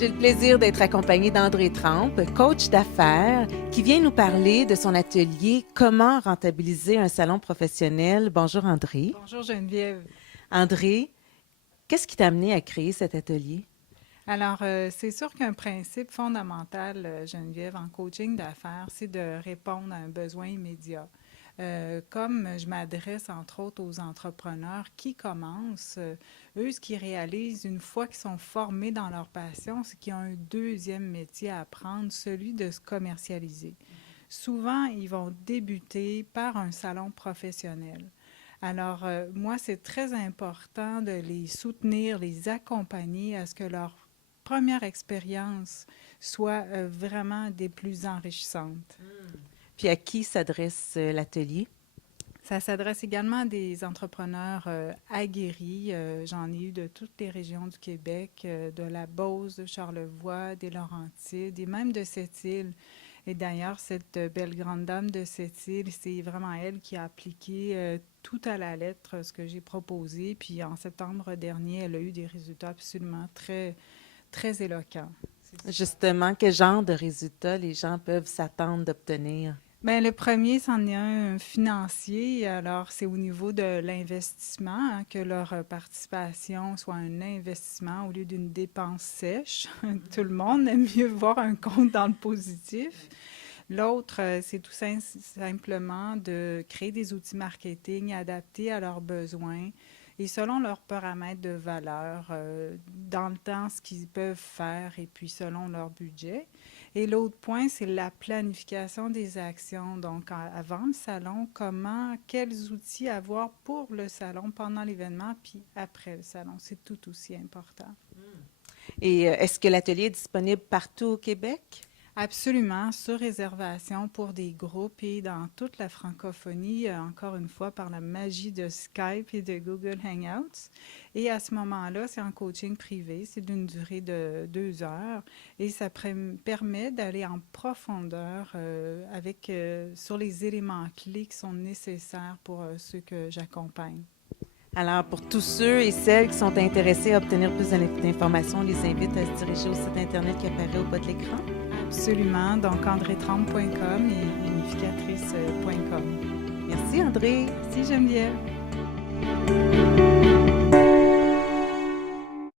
J'ai le plaisir d'être accompagnée d'André Trempe, coach d'affaires, qui vient nous parler de son atelier « Comment rentabiliser un salon professionnel ». Bonjour André. Bonjour Geneviève. André, qu'est-ce qui t'a amené à créer cet atelier? Alors, c'est sûr qu'un principe fondamental, Geneviève, en coaching d'affaires, c'est de répondre à un besoin immédiat. Comme je m'adresse entre autres aux entrepreneurs qui commencent, eux, ce qu'ils réalisent une fois qu'ils sont formés dans leur passion, c'est qu'il y a un deuxième métier à apprendre, celui de se commercialiser. Souvent, ils vont débuter par un salon professionnel. Alors, moi, c'est très important de les soutenir, les accompagner à ce que leur première expérience soit vraiment des plus enrichissantes. Puis à qui s'adresse l'atelier? Ça s'adresse également à des entrepreneurs aguerris. J'en ai eu de toutes les régions du Québec, de la Beauce, de Charlevoix, des Laurentides et même de Sept-Îles. Et d'ailleurs, cette belle grande dame de Sept-Îles, c'est vraiment elle qui a appliqué tout à la lettre ce que j'ai proposé. Puis en septembre dernier, elle a eu des résultats absolument très éloquents. Justement, quel genre de résultats les gens peuvent s'attendre d'obtenir? Bien, le premier, c'en est un financier. Alors, c'est au niveau de l'investissement, hein, que leur participation soit un investissement au lieu d'une dépense sèche. Tout le monde aime mieux voir un compte dans le positif. L'autre, c'est tout simplement de créer des outils marketing adaptés à leurs besoins et selon leurs paramètres de valeur, dans le temps, ce qu'ils peuvent faire et puis selon leur budget. Et l'autre point, c'est la planification des actions. Donc, avant le salon, quels outils avoir pour le salon, pendant l'événement, puis après le salon. C'est tout aussi important. Et est-ce que l'atelier est disponible partout au Québec? Absolument, sur réservation pour des groupes et dans toute la francophonie, encore une fois, par la magie de Skype et de Google Hangouts. Et à ce moment-là, c'est en coaching privé, c'est d'une durée de 2 heures et ça permet d'aller en profondeur sur les éléments clés qui sont nécessaires pour ceux que j'accompagne. Alors, pour tous ceux et celles qui sont intéressés à obtenir plus d'informations, on les invite à se diriger au site Internet qui apparaît au bas de l'écran. Absolument, donc andrétrempe.com et unificatrice.com. Merci André. Merci Geneviève.